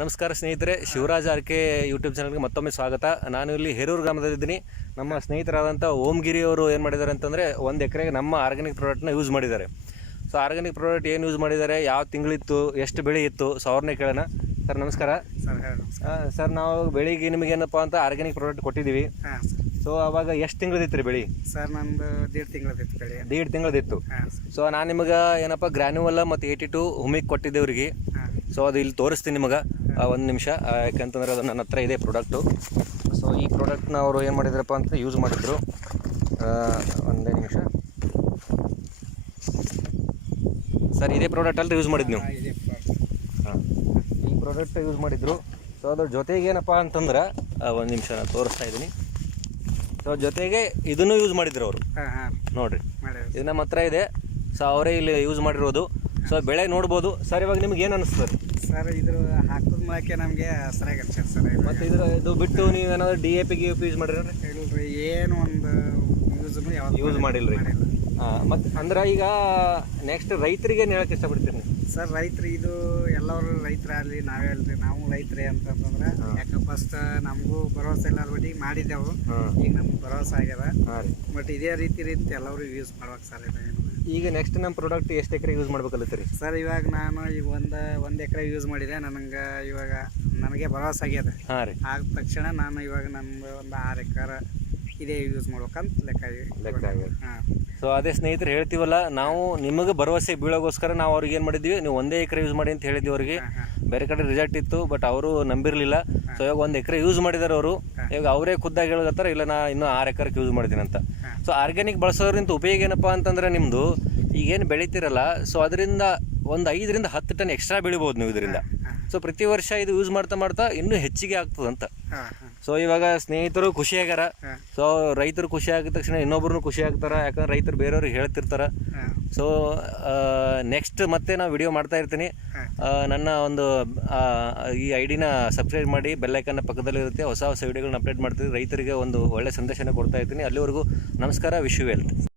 ನಮಸ್ಕಾರ ಸ್ನೇಹಿತರೆ, Shivraj RK YouTube ಚಾನಲ್ಗೆ ಮತ್ತೊಮ್ಮೆ ಸ್ವಾಗತ. ನಾನು ಇಲ್ಲಿ ಹೇರೂರು ಗ್ರಾಮದಲ್ಲಿದ್ದೀನಿ. ನಮ್ಮ ಸ್ನೇಹಿತರಾದಂಥ ಓಂಗಿರಿ ಅವರು ಏನು ಮಾಡಿದ್ದಾರೆ ಅಂತಂದರೆ, 1 ಎಕರೆಗೆ ನಮ್ಮ ಆರ್ಗ್ಯಾನಿಕ್ ಪ್ರಾಡಕ್ಟ್ನ ಯೂಸ್ ಮಾಡಿದ್ದಾರೆ. ಸೊ ಆರ್ಗ್ಯಾನಿಕ್ ಪ್ರಾಡಕ್ಟ್ ಏನು ಯೂಸ್ ಮಾಡಿದ್ದಾರೆ, ಯಾವ ತಿಂಗಳಿತ್ತು, ಎಷ್ಟು ಬೆಳೆ ಇತ್ತು, ಸೊ ಅವ್ರನ್ನೇ ಕೇಳೋಣ. ಸರ್ ನಮಸ್ಕಾರ. ಸರ್ ನಾವು ಬೆಳಿಗ್ಗೆ ನಿಮಗೇನಪ್ಪ ಅಂತ ಆರ್ಗ್ಯಾನಿಕ್ ಪ್ರಾಡಕ್ಟ್ ಕೊಟ್ಟಿದ್ದೀವಿ. ಸೊ ಅವಾಗ ಎಷ್ಟು ತಿಂಗಳದಿತ್ತು ರೀ ಬೆಳೆ? ಸರ್ ನಂದು 1.5 ತಿಂಗಳದಿತ್ತು ಬೆಳೆ. 1.5 ತಿಂಗಳದಿತ್ತು. ಸೊ ನಾನು ನಿಮಗೆ ಏನಪ್ಪ ಗ್ರ್ಯಾನ್ಯುವಲ್ ಮತ್ತು 82 ಹುಮಿಕ್ ಕೊಟ್ಟಿದ್ದೇವ್ರಿಗೆ. ಸೊ ಅದು ಇಲ್ಲಿ ತೋರಿಸ್ತೀನಿ ನಿಮಗೆ, 1 ನಿಮಿಷ. ಯಾಕೆಂತಂದರೆ ಅದು ನನ್ನ ಹತ್ರ ಇದೆ ಪ್ರಾಡಕ್ಟು. ಸೊ ಈ ಪ್ರಾಡಕ್ಟ್ನ ಅವರು ಏನು ಮಾಡಿದ್ರಪ್ಪ ಅಂತ ಯೂಸ್ ಮಾಡಿದ್ರು. ಒಂದೇ ನಿಮಿಷ ಸರ್, ಇದೇ ಪ್ರಾಡಕ್ಟ್ ಅಲ್ಲದೆ ಯೂಸ್ ಮಾಡಿದ್ದು ನೀವು? ಹಾಂ, ಈ ಪ್ರಾಡಕ್ಟ್ ಯೂಸ್ ಮಾಡಿದ್ರು. ಸೊ ಅದ್ರ ಜೊತೆಗೆ ಏನಪ್ಪ ಅಂತಂದ್ರೆ, 1 ನಿಮಿಷ ನಾನು ತೋರಿಸ್ತಾ ಇದ್ದೀನಿ. ಸೊ ಜೊತೆಗೆ ಇದನ್ನು ಯೂಸ್ ಮಾಡಿದ್ರು ಅವರು. ನೋಡಿರಿ, ಇದು ನಮ್ಮ ಹತ್ರ ಇದೆ. ಸೊ ಅವರೇ ಇಲ್ಲಿ ಯೂಸ್ ಮಾಡಿರೋದು. ಸೊ ಬೆಳೆ ನೋಡ್ಬೋದು. ಸರ್ ಇವಾಗ ನಿಮ್ಗೆ ಏನು ಅನಿಸ್ತದೆ ಸರ್? ಇದ್ರ ಹಾಕಿದ ಮೂಲಕ ನಮಗೆ ಸರಿಯಾಗಿ ಅನ್ಸತ್ತೆ ಸರ್. ಮತ್ತು ಇದು ಬಿಟ್ಟು ನೀವು ಏನಾದರೂ DAP ಯೂಸ್ ಮಾಡಿರಿ? ಇಲ್ರಿ, ಏನು ಒಂದು ಯೂಸ್ ಮಾಡಿಲ್ಲ ರೀ. ಹಾಂ, ಮತ್ತು ಅಂದ್ರೆ ಈಗ ನೆಕ್ಸ್ಟ್ ರೈತರಿಗೆ ಏನು ಹೇಳಕ್ಕೆ ಇಷ್ಟಪಡ್ತೀರಿ ನೀವು? ಸರ್ ರೈತರು, ಇದು ಎಲ್ಲರೂ ರೈತರಾಗಲಿ ನಾವೇ ಅಲ್ರಿ, ನಾವು ರೈತರೇ ಅಂತಂದ್ರೆ. ಯಾಕೆ ಫಸ್ಟ್ ನಮಗೂ ಭರವಸೆ ಇಲ್ಲ ಬಟ್ಟಿಗೆ ಮಾಡಿದ್ದೆವು. ಈಗ ನಮ್ಗೆ ಭರವಸೆ ಆಗ್ಯದ. ಬಟ್ ಇದೇ ರೀತಿ ಎಲ್ಲರೂ ಯೂಸ್ ಮಾಡ್ಬೇಕು ಸರ್. ಈಗ ನೆಕ್ಸ್ಟ್ ನಮ್ಮ ಪ್ರಾಡಕ್ಟ್ ಎಷ್ಟು ಎಕರೆ ಯೂಸ್ ಮಾಡ್ಬೇಕಲ್ಲತ್ತೀರಿ ಸರ್? ಇವಾಗ ನಾನು ಈಗ ಒಂದು ಎಕರೆ ಯೂಸ್ ಮಾಡಿದೆ. ಇವಾಗ ನನಗೆ ಭರವಸೆ ಆಗ್ಯದ. ಹಾಂ ರೀ. ಆದ ತಕ್ಷಣ ನಾನು ಇವಾಗ ನಮ್ದು ಒಂದು 6 ಎಕರೆ ಇದೇ ಯೂಸ್ ಮಾಡ್ಬೇಕಂತ ಲೆಕ್ಕ ಆಗ್ಯದ. ಸೊ ಅದೇ ಸ್ನೇಹಿತರು ಹೇಳ್ತೀವಲ್ಲ, ನಾವು ನಿಮಗೆ ಭರವಸೆ ಬೀಳೋಗೋಸ್ಕರ ನಾವು ಅವ್ರಿಗೆ ಏನು ಮಾಡಿದ್ವಿ, ನೀವು 1 ಎಕರೆ ಯೂಸ್ ಮಾಡಿ ಅಂತ ಹೇಳಿದ್ವಿ ಅವ್ರಿಗೆ. ಬೇರೆ ಕಡೆ ರಿಸಲ್ಟ್ ಇತ್ತು, ಬಟ್ ಅವರು ನಂಬಿರಲಿಲ್ಲ. ಸೊ ಇವಾಗ 1 ಎಕರೆ ಯೂಸ್ ಮಾಡಿದಾರೆ ಅವರು. ಇವಾಗ ಅವರೇ ಖುದ್ದಾಗಿ ಹೇಳೋದತ್ತಾರ, ಇಲ್ಲ ನಾ ಇನ್ನೂ 6 ಎಕರೆಗೆ ಯೂಸ್ ಮಾಡ್ತೀನಿ ಅಂತ. ಸೊ ಆರ್ಗ್ಯಾನಿಕ್ ಬಳಸೋದ್ರಿಂದ ಉಪಯೋಗ ಏನಪ್ಪ ಅಂತಂದರೆ, ನಿಮ್ಮದು ಈಗೇನು ಬೆಳಿತೀರಲ್ಲ, ಸೊ ಅದರಿಂದ ಒಂದು 5 ರಿಂದ 10 ಟನ್ ಎಕ್ಸ್ಟ್ರಾ ಬೆಳಿಬೋದು ನೀವು ಇದರಿಂದ. ಸೊ ಪ್ರತಿ ವರ್ಷ ಇದು ಯೂಸ್ ಮಾಡ್ತಾ ಮಾಡ್ತಾ ಇನ್ನೂ ಹೆಚ್ಚಿಗೆ ಆಗ್ತದಂತ. ಸೊ ಇವಾಗ ಸ್ನೇಹಿತರು ಖುಷಿ ಆಗ್ಯಾರ. ಸೊ ರೈತರು ಖುಷಿ ಆಗಿದ ತಕ್ಷಣ ಇನ್ನೊಬ್ರು ಖುಷಿ ಆಗ್ತಾರೆ. ಯಾಕಂದ್ರೆ ರೈತರು ಬೇರೆಯವ್ರಿಗೆ ಹೇಳ್ತಿರ್ತಾರೆ. ಸೊ ನೆಕ್ಸ್ಟ್ ಮತ್ತೆ ನಾವು ವಿಡಿಯೋ ಮಾಡ್ತಾ ಇರ್ತೀನಿ. ನನ್ನ ಒಂದು ಈ ID-ನ ಸಬ್ಸ್ಕ್ರೈಬ್ ಮಾಡಿ, ಬೆಲ್ಲೈಕನ್ನ ಪಕ್ಕದಲ್ಲಿರುತ್ತೆ. ಹೊಸ ವಿಡಿಯೋಗಳನ್ನ ಅಪ್ಡೇಟ್ ಮಾಡ್ತೀವಿ. ರೈತರಿಗೆ ಒಂದು ಒಳ್ಳೆ ಸಂದೇಶನ ಕೊಡ್ತಾ ಇರ್ತೀನಿ. ಅಲ್ಲಿವರೆಗೂ ನಮಸ್ಕಾರ. Wish you wealth.